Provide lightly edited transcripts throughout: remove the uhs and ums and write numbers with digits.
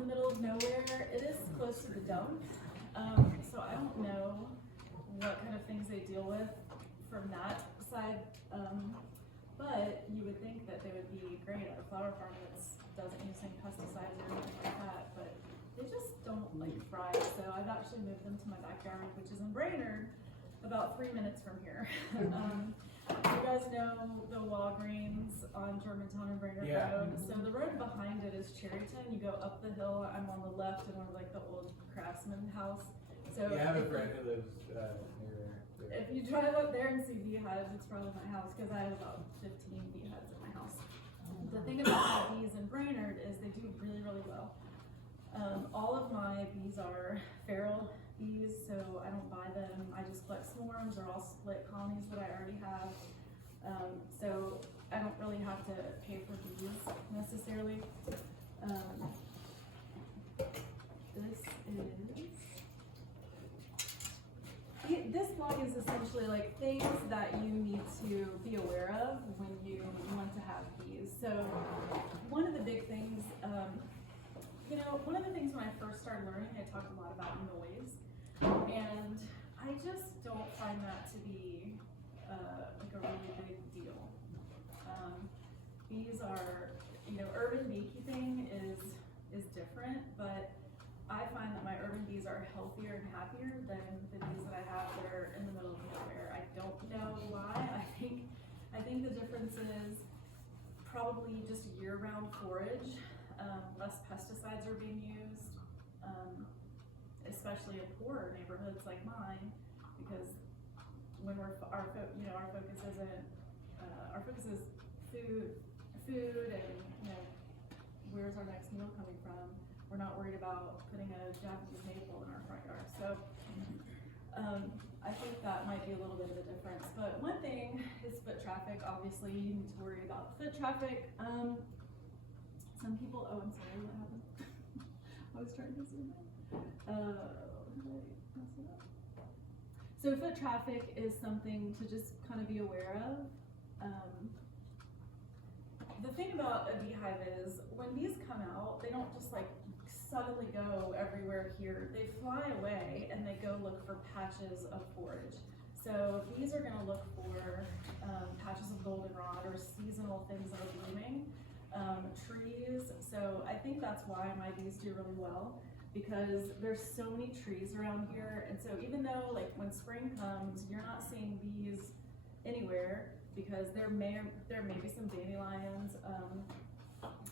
the middle of nowhere. It is close to the dump, so I don't know what kind of things they deal with from that side, but you would think that they would be great at a flower farm that doesn't use any pesticides or anything like that, but they just don't like thrive. So I've actually moved them to my backyard, which is in Brainerd, about 3 minutes from here. You guys know the Walgreens on Germantown and Brainerd Road. So the road behind it is Cherryton. You go up the hill. I'm on the left in one of like the old craftsman house. So I have a friend who lives near there. If you drive up there and see beehives, it's probably my house because I have about 15 beehives at my house. The thing about my bees in Brainerd is they do really, really well. All of my bees are feral bees, so I don't buy them. I just collect swarms or I'll split colonies that I already have. So I don't really have to pay for bees necessarily. This blog is essentially like things that you need to be aware of when you want to have bees. So one of the big things, one of the things when I first started learning, I talked a lot about noise, and I just don't find that to be like a really big deal. Bees are, urban beekeeping is different, but I find that my urban bees are healthier and happier than the bees that I have that are in the middle of nowhere. I don't know why. I think the difference is probably just year-round forage. Less pesticides are being used, especially in poorer neighborhoods like mine, because when our focus isn't our focus is food and where's our next meal coming from. We're not worried about putting a Japanese maple in our front yard. So I think that might be a little bit of a difference. But one thing is foot traffic. Obviously, you need to worry about foot traffic. Some people, I'm sorry, what happened? I was trying to zoom in. Did I mess it up? So foot traffic is something to just kind of be aware of. The thing about a beehive is when bees come out, they don't just like suddenly go everywhere here. They fly away and they go look for patches of forage. So bees are going to look for patches of goldenrod or seasonal things that are blooming, trees. So I think that's why my bees do really well, because there's so many trees around here. And so even though like when spring comes, you're not seeing bees anywhere, because there may be some dandelions,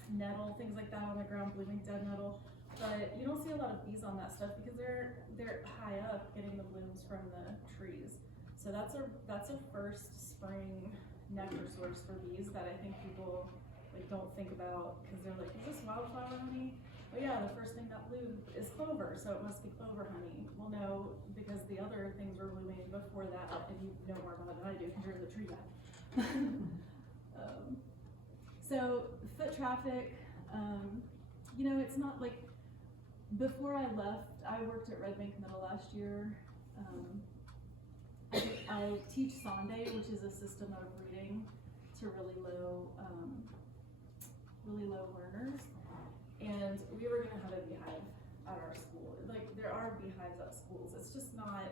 nettle, things like that on the ground, blooming dead nettle, but you don't see a lot of bees on that stuff because they're high up getting the blooms from the trees. So that's a first spring nectar source for bees that I think people like don't think about, because they're like, is this wildflower honey? Well, yeah, the first thing that bloomed is clover, so it must be clover honey. Well, no, because the other things were blooming before that, and you know more about it than I do because you're in the tree guy. So foot traffic, it's not like, before I left, I worked at Red Bank Middle last year. I teach Sonday, which is a system of reading to really low learners. And we were gonna have a beehive at our school. Like, there are beehives at schools. It's just not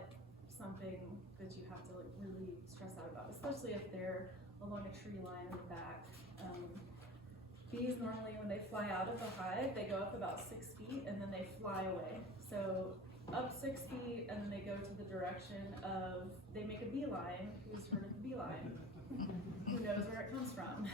something that you have to like really stress out about, especially if they're along a tree line in the back. Bees normally, when they fly out of the hive, they go up about 6 feet and then they fly away. So up 6 feet and then they go to the direction of, they make a beeline. Who's heard of a beeline? Who knows where it comes from?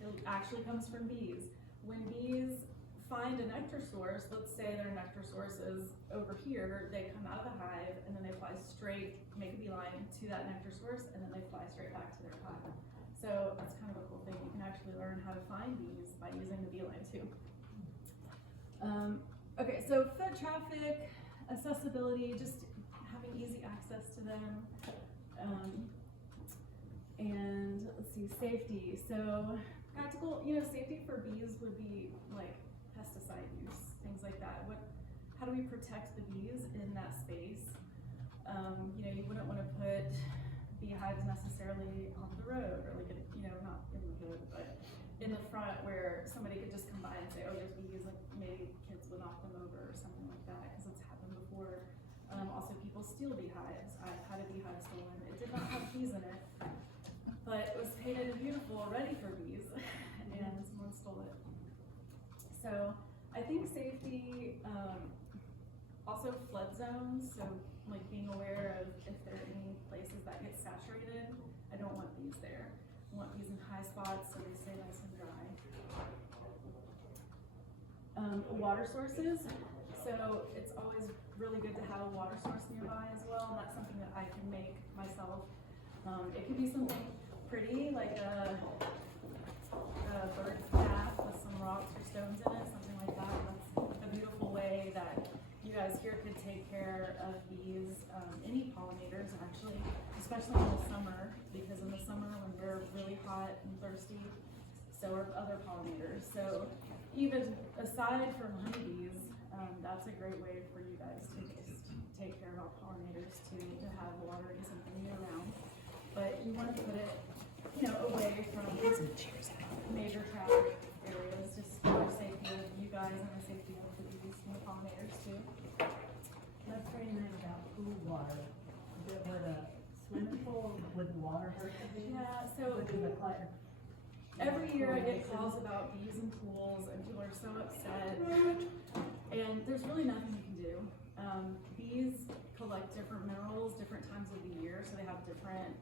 It actually comes from bees. When bees find a nectar source, let's say their nectar source is over here, they come out of the hive and then they fly straight, make a beeline to that nectar source, and then they fly straight back to their hive. So that's kind of a cool thing. You can actually learn how to find bees by using the beeline too. Okay, so foot traffic, accessibility, just having easy access to them. And let's see, safety. So practical, safety for bees would be like pesticide use, things like that. How do we protect the bees in that space? You wouldn't want to put beehives necessarily on the road, or like, not in the hood, but in the front where somebody could just come by and say, oh, there's bees, like maybe kids would knock them over or something like that, because it's happened before. Also, people steal beehives. I've had a beehive stolen. It did not have bees in it, but it was painted and beautiful, ready for bees, and someone stole it. So I think safety, also flood zones, so like being aware of if there are any places that get saturated. I don't want bees there. I want bees in high spots so they stay nice and dry. Water sources. So it's always really good to have a water source nearby as well, and that's something that I can make myself. It could be something pretty, like a bird's bath with some rocks or stones in it, something like that. That's a beautiful way that you guys here could take care of bees, any pollinators actually, especially in the summer, because in the summer when we're really hot and thirsty, so are other pollinators. So even aside from honeybees, that's a great way for you guys to just take care of our pollinators to have water and something year round. But you want to put it, away from major traffic areas, just for the safety of you guys and the safety of the bees and the pollinators too. That's very nice about pool water. Would a swimming pool, would water hurt the bees? Yeah, so Would it look like? every year I get calls about bees and pools, and people are so upset, and there's really nothing you can do. Bees collect different minerals different times of the year, so they have different,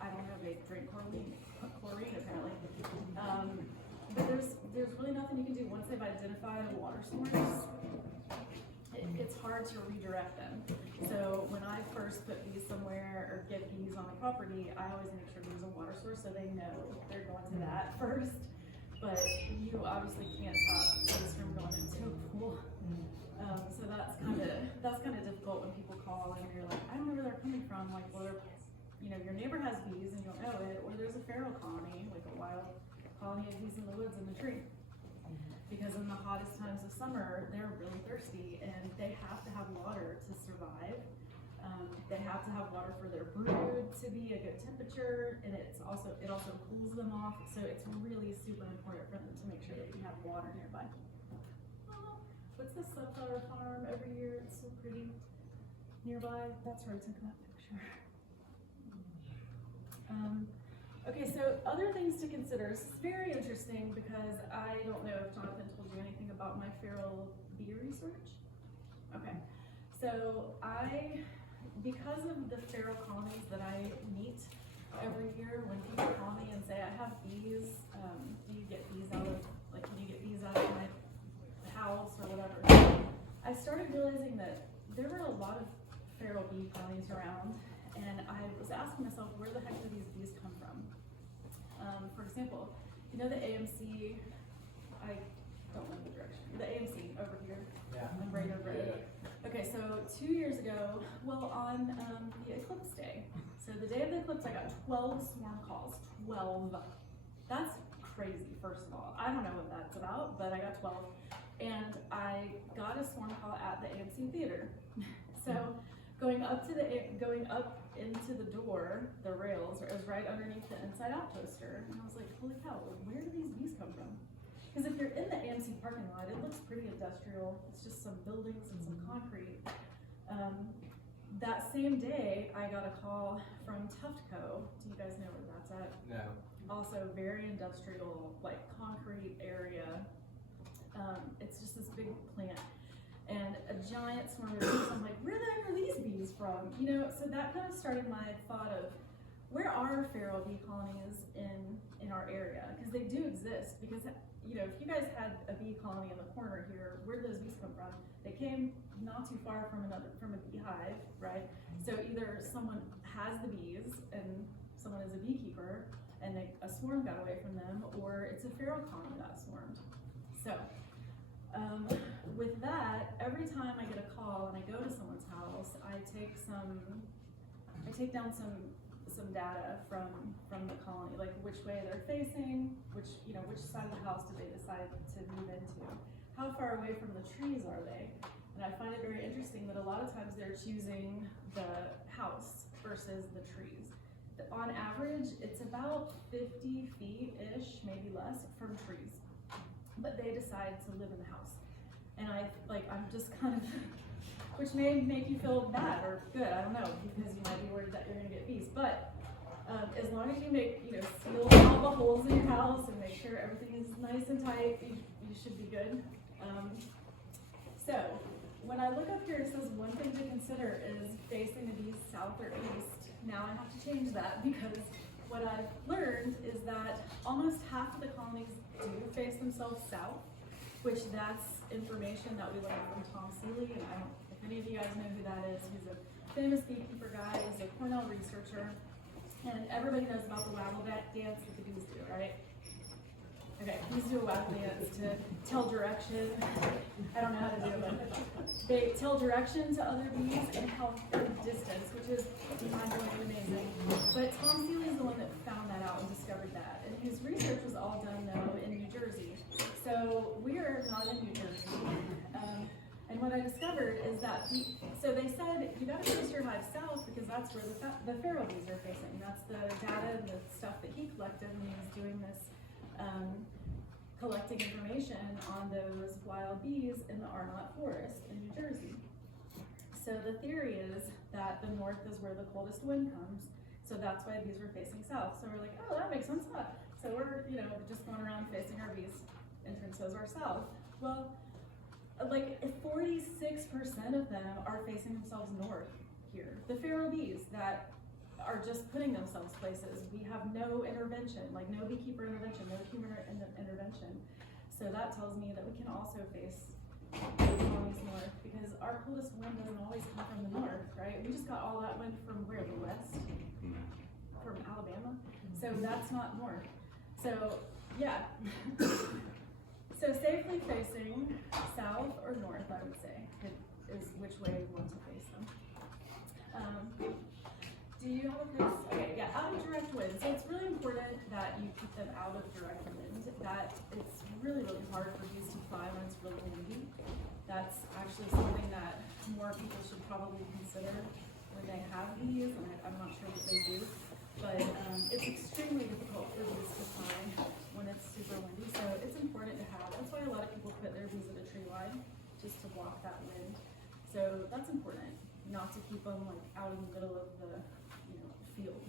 I don't know, they drink chlorine apparently. But there's really nothing you can do. Once they've identified a water source, it's hard to redirect them. So when I first put bees somewhere or get bees on a property, I always make sure there's a water source so they know they're going to that first. But you obviously can't stop bees from going into a pool. So that's kind of difficult when people call and you're like, I don't know where they're coming from. Like, well, your neighbor has bees and you don't know it, or there's a feral colony, like a wild colony of bees in the woods in the tree. Because in the hottest times of summer, they're really thirsty and they have to have water to survive. They have to have water for their brood to be a good temperature, and it also cools them off. So it's really super important for them to make sure that you have water nearby. What's this sunflower farm every year? It's so pretty nearby. That's where I took that picture. Okay, so other things to consider. This is very interesting because I don't know if Jonathan told you anything about my feral bee research. Okay, so because of the feral colonies that I meet every year, when people call me and say, I have bees, do you get bees out of my house or whatever? I started realizing that there were a lot of feral bee colonies around, and I was asking myself, where the heck do these bees come from? For example, the AMC, I don't know the direction, the AMC over here, Yeah. right over it. Okay, so 2 years ago, on the eclipse day, so the day of the eclipse, I got 12 swarm calls, 12. That's crazy, first of all. I don't know what that's about, but I got 12. And I got a swarm call at the AMC theater. So going up into the door, the rails, it was right underneath the Inside Out poster, and I was like, holy cow, where do these bees come from? Because if you're in the AMC parking lot, it looks pretty industrial. It's just some buildings and some concrete. That same day, I got a call from Tuftco. Do you guys know where that's at? No. Also very industrial, like concrete area. It's just this big plant. And a giant swarm of bees. I'm like, where the heck are these bees from? So that kind of started my thought of, where are feral bee colonies in our area? Because they do exist. Because if you guys had a bee colony in the corner here, where do those bees come from? They came not too far from a beehive, right? So either someone has the bees and someone is a beekeeper and a swarm got away from them, or it's a feral colony that swarmed. So with that, every time I get a call and I go to someone's house, I take down some data from the colony, like which way they're facing, which side of the house did they decide to move into, how far away from the trees are they, and I find it very interesting that a lot of times they're choosing the house versus the trees. On average, it's about 50 feet-ish, maybe less, from trees. But they decide to live in the house. And I'm just kind of, which may make you feel bad or good, I don't know, because you might be worried that you're gonna get bees. But as long as you seal all the holes in your house and make sure everything is nice and tight, you should be good. So when I look up here, it says one thing to consider is facing the bees south or east. Now I have to change that because what I've learned is that almost half of the colonies do face themselves south, which that's information that we learned from Tom Seeley. And if any of you guys know who that is, he's a famous beekeeper guy, he's a Cornell researcher, and everybody knows about the waggle dance that the bees do, right? Okay, bees do a waggle dance to tell direction. I don't know how to do it, but they tell direction to other bees and help them distance, which is mind-blowing and amazing. But Tom Seeley is the one that found that out and discovered that. And his research was all done, though, in New Jersey. So we are not in New Jersey. And what I discovered is that, so they said, you gotta face your hive south because that's where the pharaoh bees are facing. That's the data and the stuff that he collected when he was doing this, collecting information on those wild bees in the Arnott Forest in New Jersey. So the theory is that the north is where the coldest wind comes. So that's why bees were facing south. So we're like, oh, that makes sense. So we're, just going around facing our bees. Entrances are south. Well, like 46% of them are facing themselves north here. The pharaoh bees that are just putting themselves places. We have no intervention, like no beekeeper intervention, no human intervention. So that tells me that we can also face the colonies north because our coldest wind doesn't always come from the north, right? We just got all that wind from where? The west? From Alabama? So that's not north. So, yeah. So safely facing south or north, I would say, is which way we want to face them. Do you have a place? Okay, yeah, out of direct wind. So it's really important that you keep them out of direct wind. That it's really, really hard for bees to fly when it's really windy. That's actually something that more people should probably consider when they have bees, and I'm not sure that they do. But it's extremely difficult for bees to fly when it's super windy. So it's important to have. That's why a lot of people put their bees at a tree line, just to block that wind. So that's important, not to keep them like out in the middle of the field.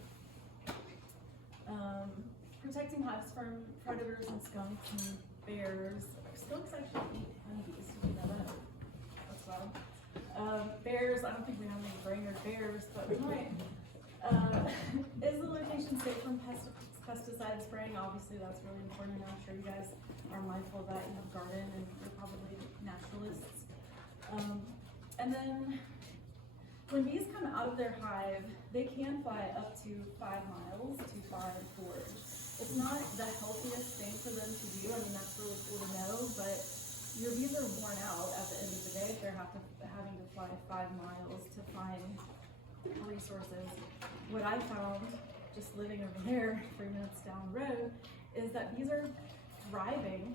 Protecting hives from predators and skunks and bears. Skunks actually eat honeybees, you know that? That's wild. Bears, I don't think we have any brainerd bears, but we might. Is the location safe from pesticide spraying? Obviously that's really important, and I'm sure you guys are mindful of that. You have garden and you're probably naturalists. And then when bees come out of their hive, they can fly up to 5 miles to find forage. It's not the healthiest thing for them to do. I mean, that's really cool to know, but your bees are worn out at the end of the day if they're having to fly 5 miles to find resources. What I found, just living over there 3 minutes down the road, is that bees are thriving.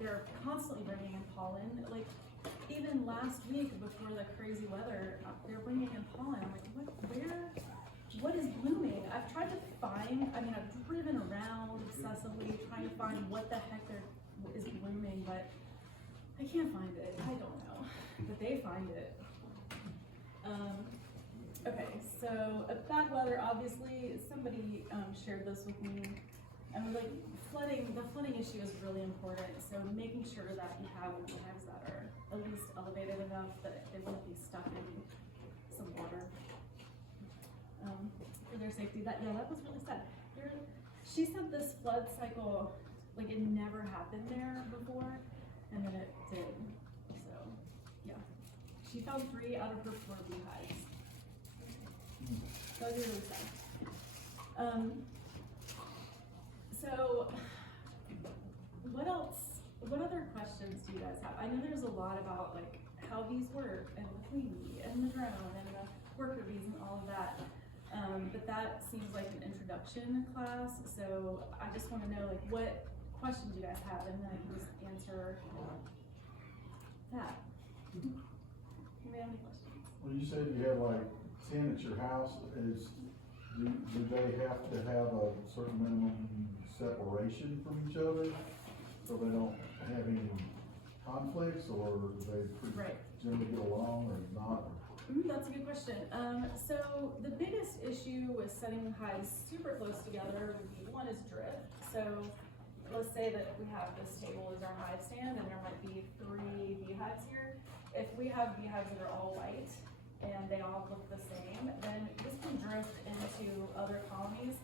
They're constantly bringing in pollen. Like, even last week before the crazy weather, they're bringing in pollen. I'm like, what is blooming? I've tried to find, I've driven around obsessively trying to find what the heck is blooming, but I can't find it. I don't know, but they find it. Okay, so bad weather, obviously, somebody shared this with me, and like the flooding issue is really important, so making sure that you have hives that are at least elevated enough that they won't be stuck in some water for their safety. That was really sad. She said this flood cycle, like it never happened there before, and then it did. So, yeah. She found 3 out of her 4 beehives. That was really sad. So, what else? What other questions do you guys have? I know there's a lot about like how bees work and the queen bee and the drone and the worker bees and all of that. But that seems like an introduction class. So I just want to know like what questions you guys have, and then I can just answer that. Anybody have any questions? Well, you said you have like 10 at your house. Is do they have to have a certain minimum separation from each other? So they don't have any conflicts, or do they Right. generally get along or not? That's a good question. So the biggest issue with setting hives super close together would be, one is drift. So let's say that we have this table as our hive stand, and there might be 3 beehives here. If we have beehives that are all white and they all look the same, then this can drift into other colonies.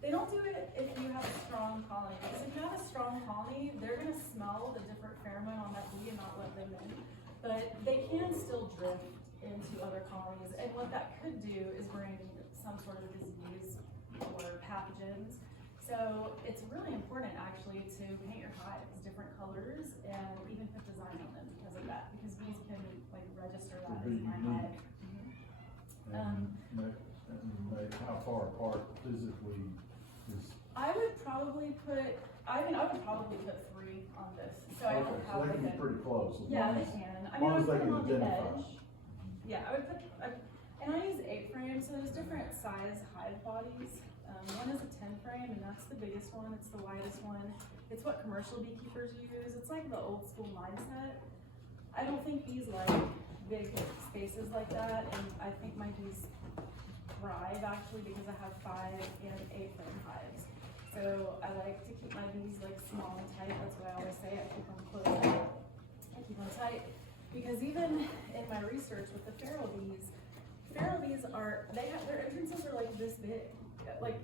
They don't do it if you have a strong colony, because if you have a strong colony, they're gonna smell the different pheromone on that bee and not let them in. But they can still drift into other colonies, and what that could do is bring some sort of disease or pathogens. So it's really important actually to paint your hives different colors and even put design on them because of that, because bees can like register that as my hive. And how far apart physically is? I would probably put 3 on this, so I don't Okay, have so they like can be a. pretty close. Yeah, they can. I As mean, I long as would they put can them on the identify. edge. Yeah, I would put, and I use 8 frame, so there's different size hive bodies. One is a 10 frame, and that's the biggest one, it's the widest one. It's what commercial beekeepers use, it's like the old school mindset. I don't think bees like big spaces like that, and I think my bees thrive actually because I have 5 and 8 frame hives. So I like to keep my bees like small and tight, that's what I always say, I keep them close, I keep them tight. Because even in my research with the feral bees are, their entrances are like this big. Like,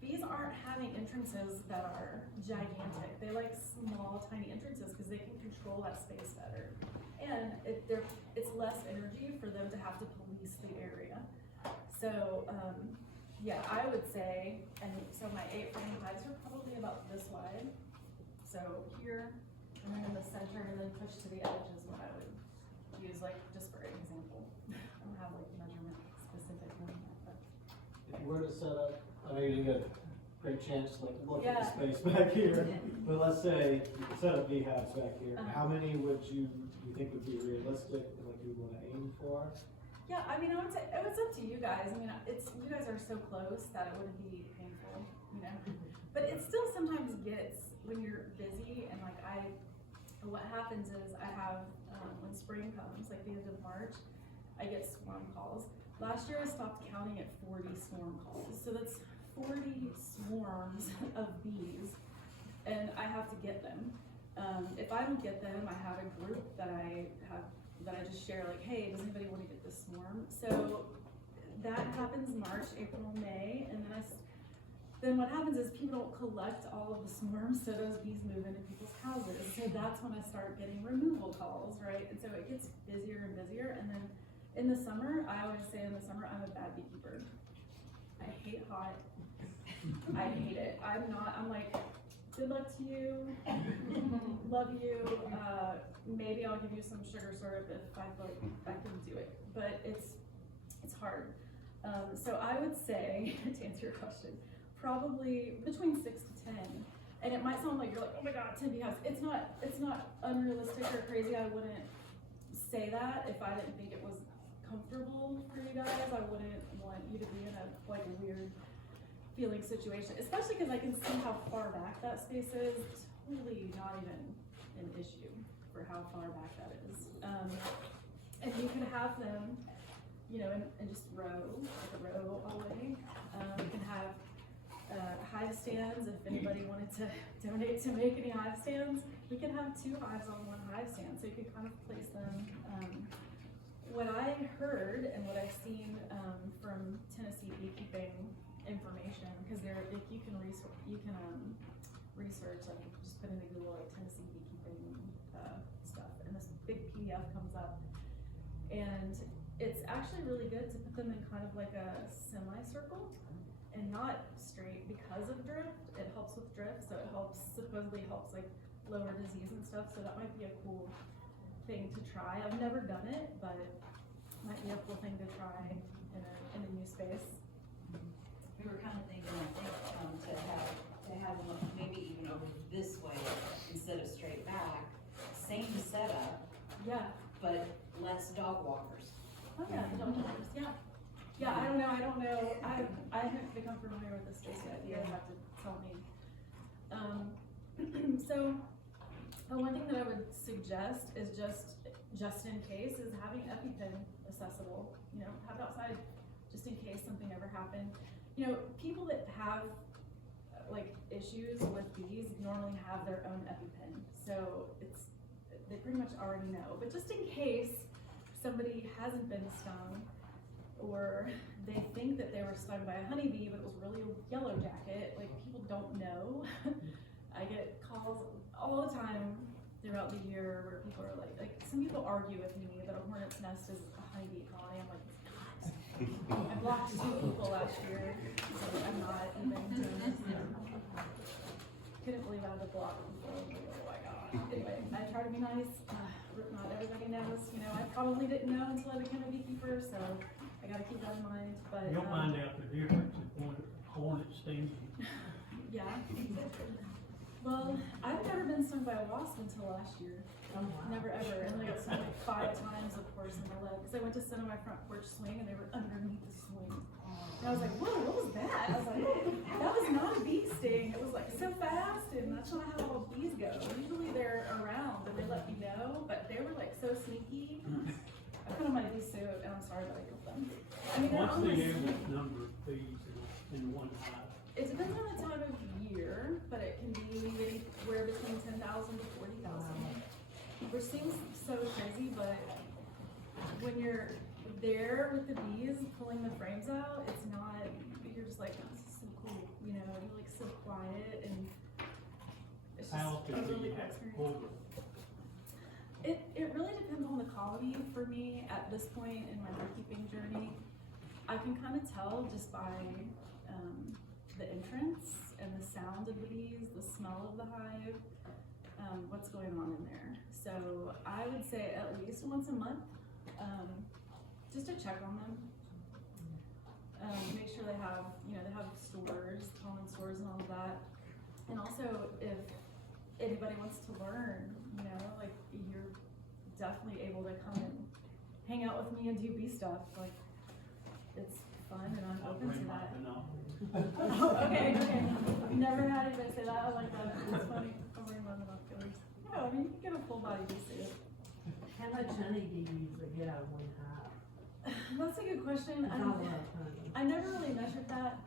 bees aren't having entrances that are gigantic. They like small, tiny entrances because they can control that space better. And it's less energy for them to have to police the area. So, yeah, I would say, and so my 8 frame hives are probably about this wide. So here, and then in the center, and then push to the edge is what I would use, like, just for example. I don't have like measurement specific on that, but. If you were to set up, I know you didn't get a great chance to like look at Yeah. the space back here, but let's say you could set up beehives back here. Uh-huh. How many would you think would be realistic and like you would want to aim for? Yeah, I mean, I would say, it's up to you guys. I mean, you guys are so close that it wouldn't be painful, you know? But it still sometimes gets, when you're busy and like what happens is I have, when spring comes, like the end of March, I get swarm calls. Last year I stopped counting at 40 swarm calls. So that's 40 swarms of bees, and I have to get them. If I don't get them, I have a group that I just share, like, hey, does anybody want to get this swarm? So that happens March, April, May, and then what happens is people don't collect all of the swarms, so those bees move into people's houses. So that's when I start getting removal calls, right? And so it gets busier and busier, and then in the summer, I always say in the summer, I'm a bad beekeeper. I hate hot. I hate it. I'm like, good luck to you, love you, maybe I'll give you some sugar syrup if I feel like I can do it, but it's hard. So I would say, to answer your question, probably between 6 to 10, and it might sound like you're like, oh my god, 10 beehives. It's not unrealistic or crazy. I wouldn't say that if I didn't think it was comfortable for you guys. I wouldn't want you to be in a like weird feeling situation, especially because I can see how far back that space is. Totally not even an issue for how far back that is. And you can have them, you know, and just row, like a row all the way. You can have hive stands. If anybody wanted to donate to make any hive stands, we can have 2 hives on 1 hive stand, so you can kind of place them. What I heard and what I've seen from Tennessee beekeeping information, because you can research, like just put into Google like Tennessee beekeeping stuff, and this big PDF comes up, and it's actually really good to put them in kind of like a semicircle and not straight because of drift. It helps with drift, so it supposedly helps like lower disease and stuff. So that might be a cool thing to try. I've never done it, but it might be a cool thing to try in a new space. We were kind of thinking, I think, to have them maybe even over this way instead of straight back. Same setup, Yeah. but less dog walkers. Oh yeah, the dog walkers, yeah. Yeah, I don't know, I haven't become familiar with this space yet, you guys have to tell me. So, one thing that I would suggest is just in case, is having EpiPen accessible, you know, have it outside, just in case something ever happened. You know, people that have, like, issues with bees normally have their own EpiPen, so they pretty much already know, but just in case somebody hasn't been stung, or they think that they were stung by a honeybee, but it was really a yellow jacket, like, people don't know. I get calls all the time throughout the year where people are like some people argue with me that a hornet's nest is a honeybee colony. I'm like, it's not. I blocked 2 people last year, so I'm not even doing this. Couldn't believe I had to block people. Oh my god. Anyway, I try to be nice. Not everybody knows, you know, I probably didn't know until I became a beekeeper, so I gotta keep that in mind, but. You'll find out the difference if hornet stings you. Yeah. Well, I've never been stung by a wasp until last year. Oh, wow. Never ever, and I got stung like 5 times, of course, in my leg, because I went to sit on my front porch swing, and they were underneath the swing. And I was like, whoa, what was that? I was like, that was not a bee sting. It was like so fast, and that's not how all bees go. Usually they're around, and they let you know, but they were like so sneaky. I put on my bee suit, and I'm sorry that I killed them. I mean, they're What's the almost- average number of bees in one hive? It depends on the time of year, but it can be anywhere between 10,000 to 40,000. Which seems so crazy, but when you're there with the bees pulling the frames out, it's not, you're just like, oh, this is so cool, you know, you're like so quiet, and it's just How a often do really you cool have to experience. pull it? It really depends on the colony for me at this point in my beekeeping journey. I can kind of tell just by the entrance and the sound of the bees, the smell of the hive, what's going on in there. So I would say at least once a month, just to check on them. Make sure they have, you know, they have stores, pollen stores and all of that. And also if anybody wants to learn, you know, like you're definitely able to come and hang out with me and do bee stuff. Like, it's fun and I'm I'll open to bring my that. binoculars. Okay. I've never had anybody say that. I like that. It's funny. I'll bring my binoculars. Yeah, I mean, you can get a full body bee suit. How much honey do you usually get out of one hive? That's a good question. Not a lot of honey. I never really measured that,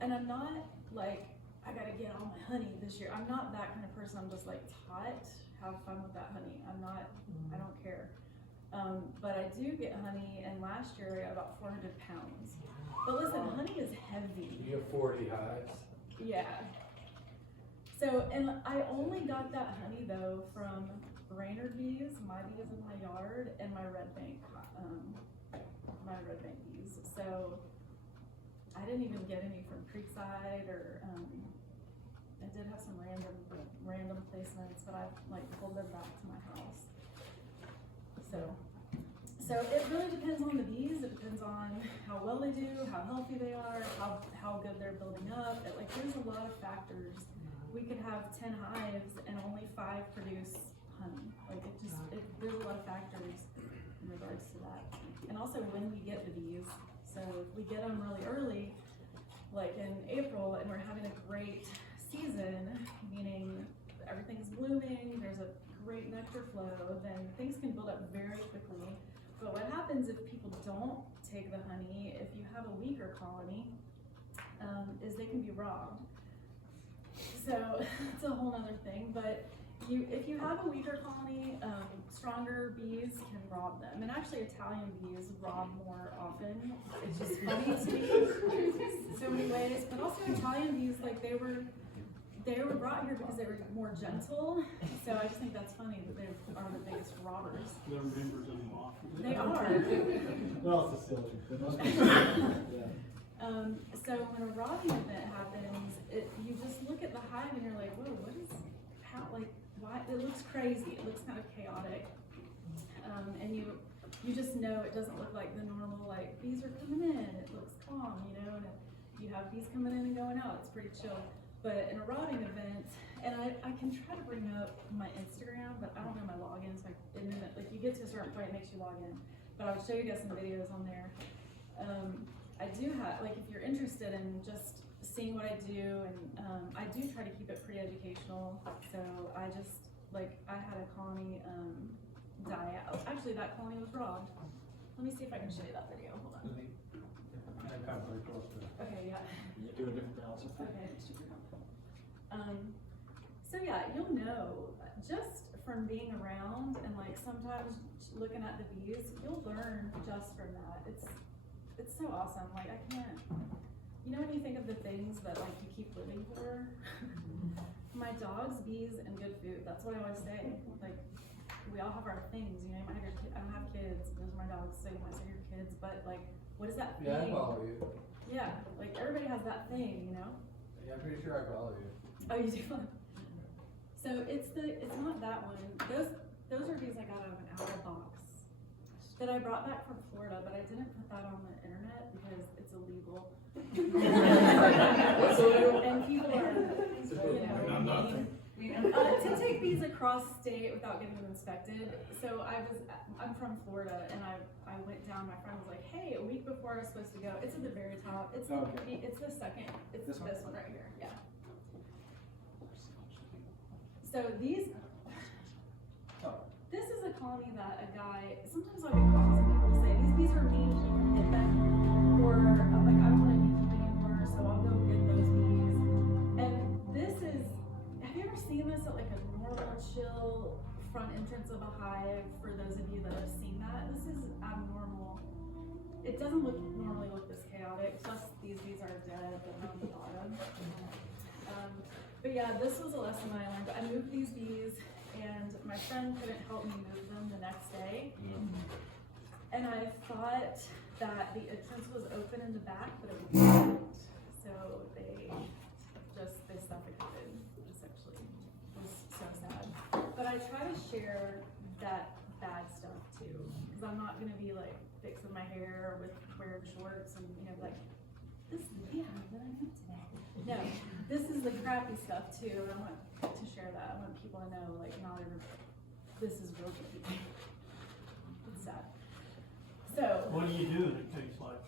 and I'm not like, I gotta get all my honey this year. I'm not that kind of person. I'm just like, hot, have fun with that honey. I'm not, I don't care. But I do get honey, and last year I got about 400 pounds. But listen, honey is heavy. You have 40 hives? Yeah. So, and I only got that honey though from Brainerd bees, my bees in my yard, and my red bank bees. So I didn't even get any from Creekside, or I did have some random placements, but I've like pulled them back to my house. So it really depends on the bees. It depends on how well they do, how healthy they are, how good they're building up. Like, there's a lot of factors. We could have 10 hives and only 5 produce honey. Like, there's a lot of factors in regards to that. And also when we get the bees. So if we get them really early, like in April, and we're having a great season, meaning everything's blooming, there's a great nectar flow, then things can build up very quickly. But what happens if people don't take the honey, if you have a weaker colony, is they can be robbed. So it's a whole other thing, but if you have a weaker colony, stronger bees can rob them. And actually Italian bees rob more often. It's just funny to me so many ways, but also Italian bees, like they were brought here because they were more gentle. So I just think that's funny that they are the biggest robbers. They're members of the mafia. They are. Well, it's a silly, it must be, yeah. So when a robbing event happens, you just look at the hive and you're like, whoa, why? It looks crazy. It looks kind of chaotic. And you just know it doesn't look like the normal, like, bees are coming in. It looks calm, you know, and you have bees coming in and going out. It's pretty chill. But in a robbing event, and I can try to bring up my Instagram, but I don't know my login, so like you get to a certain point, it makes you log in. But I'll show you guys some videos on there. I do have, like, if you're interested in just seeing what I do, and, I do try to keep it pretty educational, so I just, like, I had a colony, die out. Actually, that colony was robbed. Let me see if I can show you that video, hold on. I got very close to it. Okay, yeah. You do a different balance. Okay. So yeah, you'll know, just from being around and like sometimes looking at the bees, you'll learn just from that. It's so awesome, like I can't, you know when you think of the things that like you keep living for? My dogs, bees, and good food, that's what I always say. Like, we all have our things, you know, you might have your I don't have kids, those are my dogs, so you might say your kids, but like, what is that thing? Yeah, I follow you. Yeah, like everybody has that thing, you know? Yeah, I'm pretty sure I follow you. Oh, you do? So it's not that one. Those are these I got out of an outer box that I brought back from Florida, but I didn't put that on the internet because it's illegal. And people are, I'm not- to take bees across state without getting them inspected. So I'm from Florida, and I went down, my friend was like, hey, a week before I was supposed to go, it's at the very top, it's Okay. it's the second, it's This this one? one right here, yeah. So this is a colony that a guy, sometimes I'll get calls and people will say, these bees are mean, can you get them? Or I'm like, I don't want to beekeep anymore, so I'll go get those bees. And this is, have you ever seen this at like a normal chill front entrance of a hive? For those of you that have seen that, this is abnormal. It doesn't normally look this chaotic, plus these bees are dead, they're on the bottom. But yeah, this was a lesson that I learned. I moved these bees, and my friend couldn't help me move them the next day. And I thought that the entrance was open in the back, but it wasn't. So they suffocated, essentially. It was so sad. But I try to share that bad stuff too, because I'm not gonna be like fixing my hair with wearing shorts and like, this is the beehive that I went to. No, this is the crappy stuff too, and I want to share that. I want people to know, like, not every, this is real good. It's sad. So, What do you do that tastes like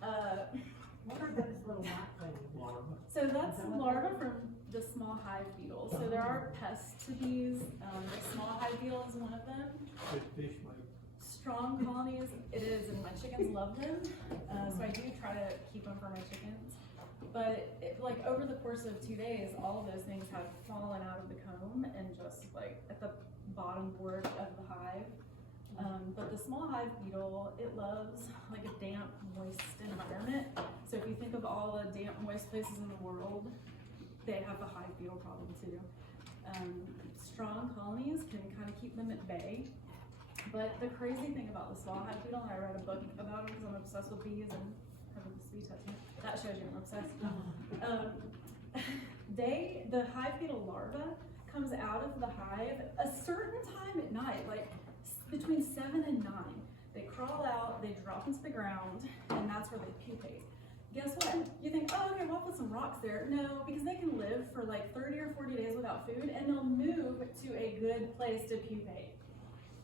What are those little white things? that? Larva? so that's larvae from the small hive beetle. So there are pests to these. The small hive beetle is one of them. Good fish bait. Strong colonies, it is, and my chickens love them. So I do try to keep them for my chickens. But like over the course of 2 days, all of those things have fallen out of the comb and just like at the bottom board of the hive. But the small hive beetle, it loves like a damp, moist environment. So if you think of all the damp, moist places in the world, they have the hive beetle problem too. Strong colonies can kind of keep them at bay. But the crazy thing about the small hive beetle, and I read a book about it because I'm obsessed with bees and having this bee tattoo. That shows you I'm obsessed. The hive beetle larva comes out of the hive a certain time at night, like between 7 and 9. They crawl out, they drop into the ground, and that's where they pupate. Guess what? You think, oh, okay, we'll put some rocks there. No, because they can live for like 30 or 40 days without food, and they'll move to a good place to pupate.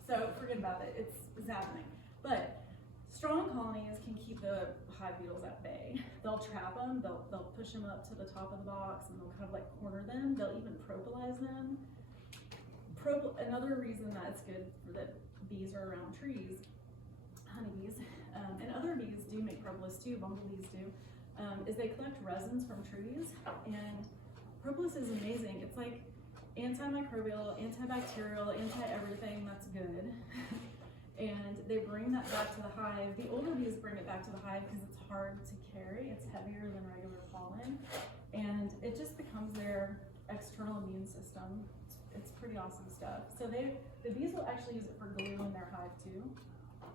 So forget about it, it's happening. But strong colonies can keep the hive beetles at bay. They'll trap them, they'll push them up to the top of the box, and they'll kind of like corner them. They'll even propolis them. Another reason that it's good for the bees are around trees, honeybees, and other bees do make propolis too, bumblebees do, is they collect resins from trees, and propolis is amazing. It's like antimicrobial, antibacterial, anti-everything that's good. And they bring that back to the hive. The older bees bring it back to the hive because it's hard to carry. It's heavier than regular pollen. And it just becomes their external immune system. It's pretty awesome stuff. So the bees will actually use it for glue in their hive too.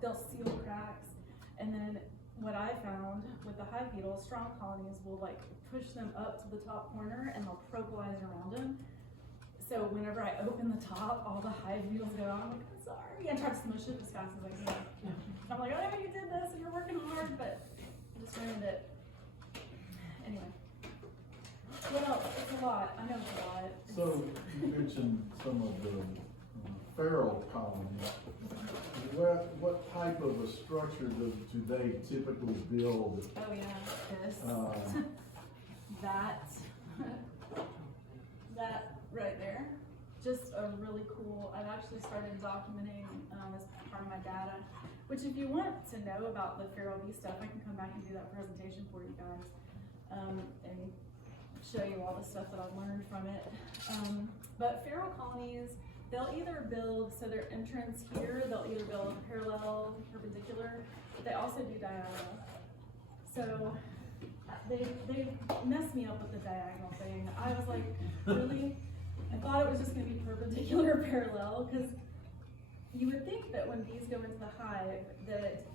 They'll seal cracks. And then what I found with the hive beetle, strong colonies will like push them up to the top corner and they'll propolis around them. So whenever I open the top, all the hive beetles go out. I'm like, I'm sorry. I try to smush it as fast as I can. I'm like, oh, you did this and you're working hard, but I just ruined it. Anyway. What else? It's a lot. I know it's a lot. So you mentioned some of the feral colonies. what type of a structure do they typically build? Oh yeah, this, Uh, that, that right there. Just a really cool, I've actually started documenting, as part of my data, which if you want to know about the feral bee stuff, I can come back and do that presentation for you guys. And show you all the stuff that I've learned from it. But feral colonies, they'll either build, so their entrance here, they'll either build parallel, perpendicular, but they also do diagonal. So they messed me up with the diagonal thing. I was like, really? I thought it was just gonna be perpendicular or parallel, because you would think that when bees go into the hive, that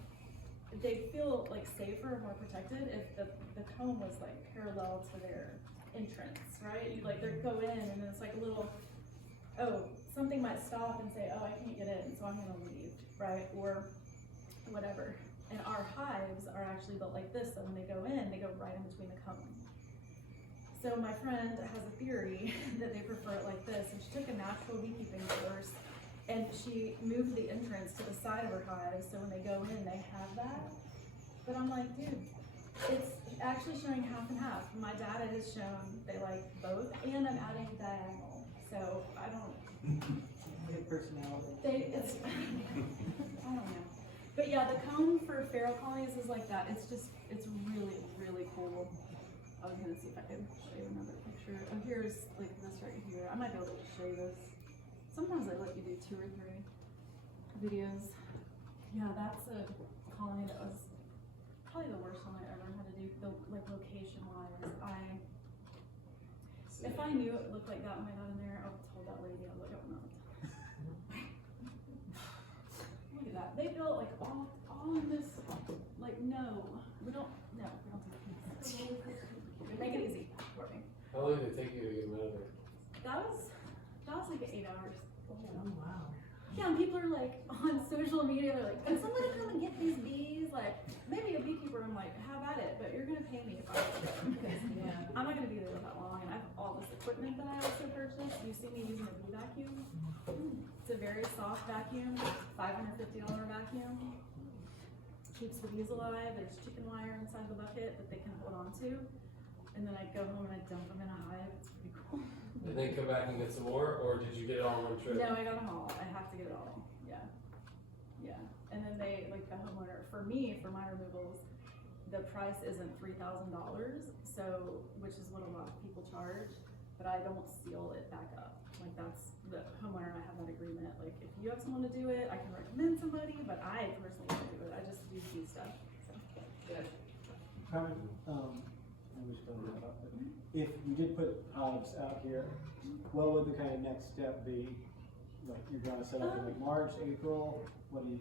they feel like safer and more protected if the comb was like parallel to their entrance, right? You like, they go in and then it's like a little, oh, something might stop and say, oh, I can't get in, so I'm gonna leave, right? Or whatever. And our hives are actually built like this, so when they go in, they go right in between the comb. So my friend has a theory that they prefer it like this, and she took a natural beekeeping course, and she moved the entrance to the side of her hive, so when they go in, they have that. But I'm like, dude, it's actually showing half and half. My data has shown they like both, and I'm adding diagonal, so I don't. Good personality. It's, I don't know. But yeah, the comb for feral colonies is like that. It's just, it's really, really cool. I was gonna see if I could show you another picture. Oh, here's like this right here. I might be able to show you this. Sometimes they let you do 2 or 3 videos. Yeah, that's a colony that was probably the worst one I ever had to do, like location wise. If I knew it looked like that when I got in there, I would have told that lady I was like, oh no. Look at that. They built like all in this, like no, we don't do this. Make it easy for me. How long did it take you to get them out of there? That was like 8 hours. Oh, wow. Yeah, and people are like on social media, they're like, can somebody come and get these bees? Like, maybe a beekeeper, I'm like, have at it, but you're gonna pay me if I get them. Yeah. I'm not gonna be there that long, and I have all this equipment that I also purchased. You see me using a bee vacuum. It's a very soft vacuum, $550 vacuum. Keeps the bees alive. There's chicken wire inside the bucket that they can hold on to. And then I go home and I dump them in a hive. It's pretty cool. And then come back and get some more, or did you get it all in one trip? No, I got them all. I have to get it all. Yeah. Yeah. And then they, like the homeowner, for me, for my removals, the price isn't $3,000, so, which is what a lot of people charge, but I don't seal it back up. Like that's, the homeowner and I have that agreement. Like if you have someone to do it, I can recommend somebody, but I personally don't do it. I just do bee stuff. So. Carmen, I'm just gonna wrap up, but if you did put hives out here, what would the kind of next step be? Like you're gonna set up in like March, April, what do you?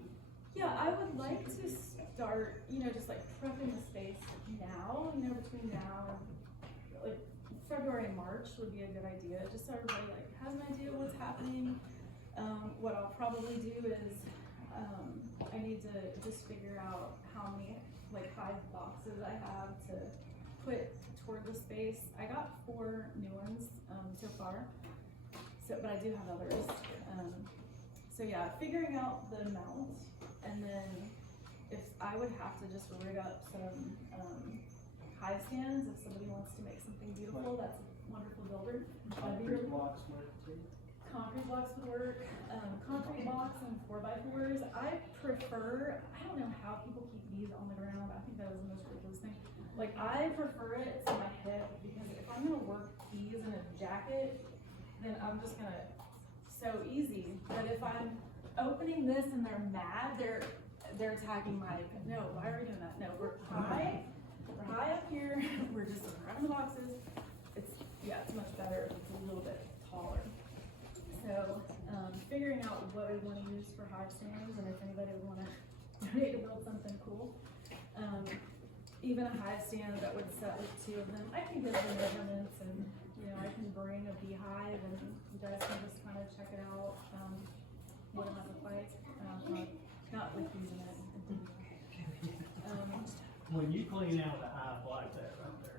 Yeah, I would like to start, just like prepping the space now, between now and like February and March would be a good idea, just so everybody like has an idea of what's happening. What I'll probably do is, I need to just figure out how many like hive boxes I have to put toward the space. I got 4 new ones, so far, but I do have others. So yeah, figuring out the amount, and then if I would have to just rig up some hive stands if somebody wants to make something beautiful. That's a wonderful builder. Concrete blocks work too? Concrete blocks would work. Concrete blocks and 4x4s. I don't know how people keep bees on the ground. I think that is the most ridiculous thing. Like I prefer it to my hip, because if I'm gonna work bees in a jacket, then I'm just gonna, so easy. But if I'm opening this and they're mad, they're attacking my, no, why are we doing that? No, we're high up here, we're just grabbing the boxes. It's much better if it's a little bit taller. So, figuring out what we wanna use for hive stands, and if anybody would wanna donate to build something cool. Even a hive stand that would set like 2 of them. I can give the measurements, and I can bring a beehive, and you guys can just kind of check it out, what it might look like. Not with using it. When you clean out the hive like that right there,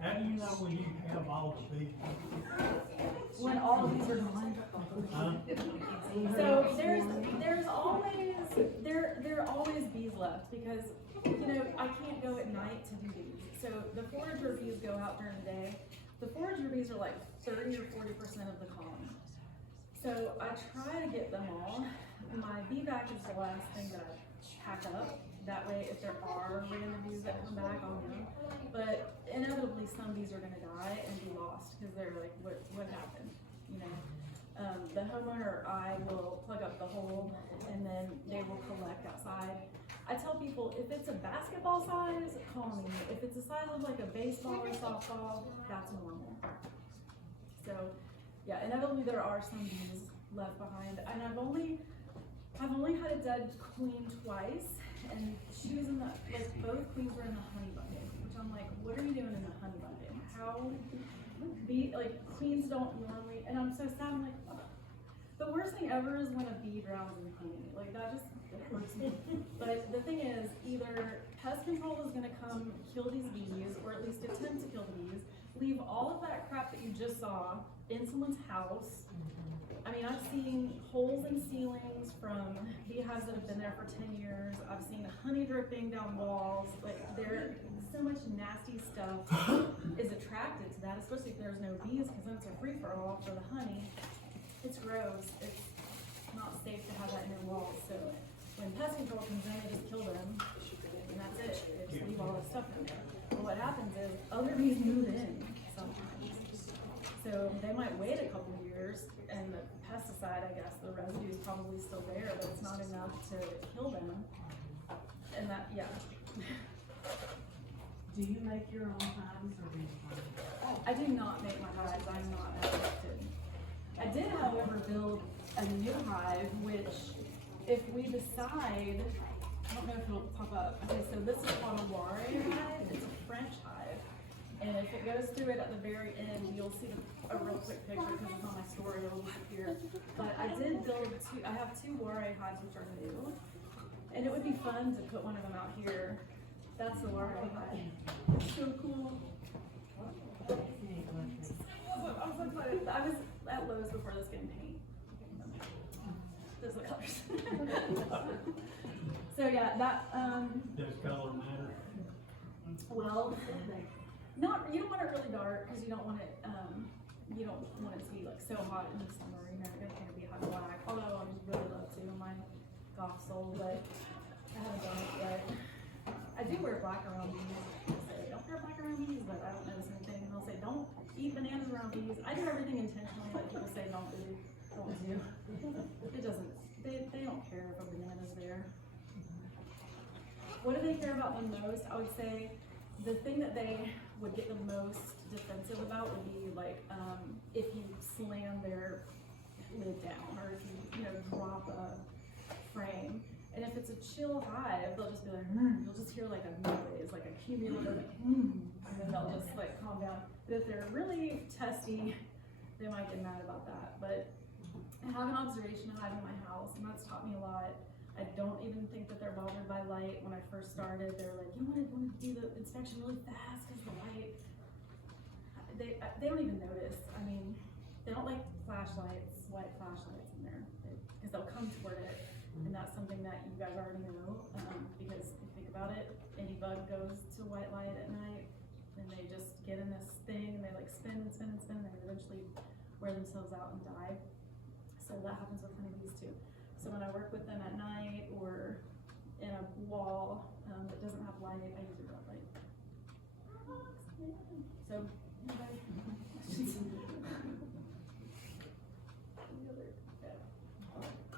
how do you know when you have all the bees? When all of these are gone. Huh? So there's always, are always bees left because, you know, I can't go at night to do bees. So the forager bees go out during the day. The forager bees are like 30 or 40% of the colony. So I try to get them all. My bee vac is the last thing that I pack up. That way, if there are random bees that come back, I'll know. But inevitably, some bees are gonna die and be lost because they're like, what happened? You know, the homeowner or I will plug up the hole and then they will collect outside. I tell people, if it's a basketball size, call me. If it's the size of like a baseball or softball, that's normal. So, yeah, inevitably there are some bees left behind, and I've only had a dead queen twice, and she was in the, like, both queens were in the honey bucket, which I'm like, what are you doing in the honey bucket? How, queens don't normally, and I'm so sad, I'm like, oh. The worst thing ever is when a bee drowns in honey, like, that just hurts me. But the thing is, either pest control is gonna come kill these bees, or at least attempt to kill the bees, leave all of that crap that you just saw in someone's house. I mean, I've seen holes in ceilings from beehives that have been there for 10 years. I've seen honey dripping down walls. Like, there, so much nasty stuff is attracted to that, especially if there's no bees, because then it's a free-for-all for the honey. It's gross. It's not safe to have that in your walls. So when pest control comes in, they just kill them, and that's it. They just leave all this stuff in there. But what happens is other bees move in sometimes. So they might wait a couple years, and the pesticide, I guess, the residue is probably still there, but it's not enough to kill them. And that, yeah. Do you make your own hives or do you find? I do not make my hives. I'm not affected. I did, however, build a new hive, which if we decide, I don't know if it'll pop up. Okay, so this is called a Ware hive. It's a French hive. And if it goes through it at the very end, you'll see a real quick picture because it's on my story, it'll disappear. But I did build I have two Ware hives which are new. And it would be fun to put one of them out here. That's the Ware hive. It's so cool. I was so excited. I was at Lowe's before this getting paint. Those are the colors. So yeah, that, Does color matter? well, you don't want it really dark because you don't want it to be like so hot in the summer. You know, you're gonna be hot black. Although I would really love to in my golf soul, but I haven't done it yet. I do wear black around bees. They say don't wear black around bees, but I don't notice anything. They'll say don't eat bananas around bees. I do everything intentionally that people say don't do. It doesn't. They don't care if a banana's there. What do they care about the most? I would say the thing that they would get the most defensive about would be like if you slam their lid down, or if you drop a frame. And if it's a chill hive, they'll just be like, you'll just hear like a noise, like a cumulative, and then they'll just like calm down. But if they're really testy, they might get mad about that. But I have an observation hive in my house, and that's taught me a lot. I don't even think that they're bothered by light. When I first started, they were like, you want to do the inspection really fast because the light. They don't even notice. I mean, they don't like flashlights, white flashlights in there, because they'll come toward it, and that's something that you guys already know. Because if you think about it, any bug goes to white light at night, and they just get in this thing, and they like spin and spin and spin, and they eventually wear themselves out and die. So that happens with honeybees too. So when I work with them at night or in a wall that doesn't have light, I use a red light. So,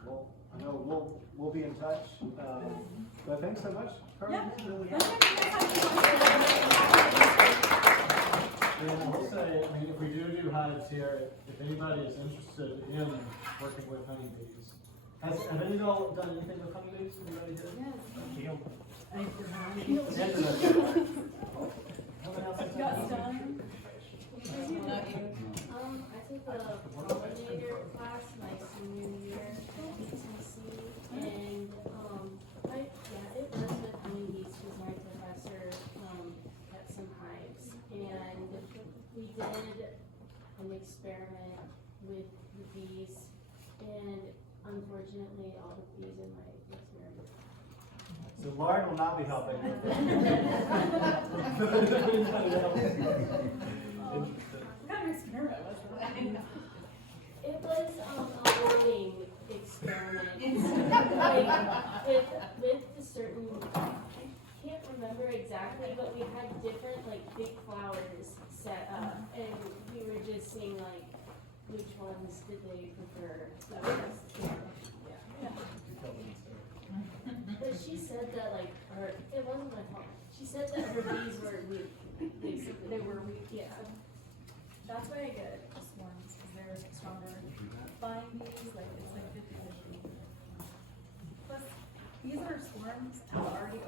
Well, I know we'll be in touch, but thanks so much, Carmen. Yeah. This is really Yeah. And I will say, I mean, if we do hives here, if anybody is interested in working with honeybees, have any of y'all done anything with honeybees? Anybody here? Thanks for having me. You got stung? I took a pollinator class my senior year at UTC, and it was with honeybees because my professor kept some hives, and we did an experiment with the bees, and unfortunately all the bees in my experiment So Lauren will not be helping. What kind of experiment was that? It was, a learning experiment. Like, with the certain, I can't remember exactly, but we had different, like, big flowers set up, and we were just seeing, like, which ones did they prefer the best. Yeah. But she said that, like, it wasn't my fault. She said that her bees were weak, basically. They were weak, yeah. That's why I get swarms, because they're stronger. Buying bees, like, it's like 50-50. Plus, bees that are swarms have already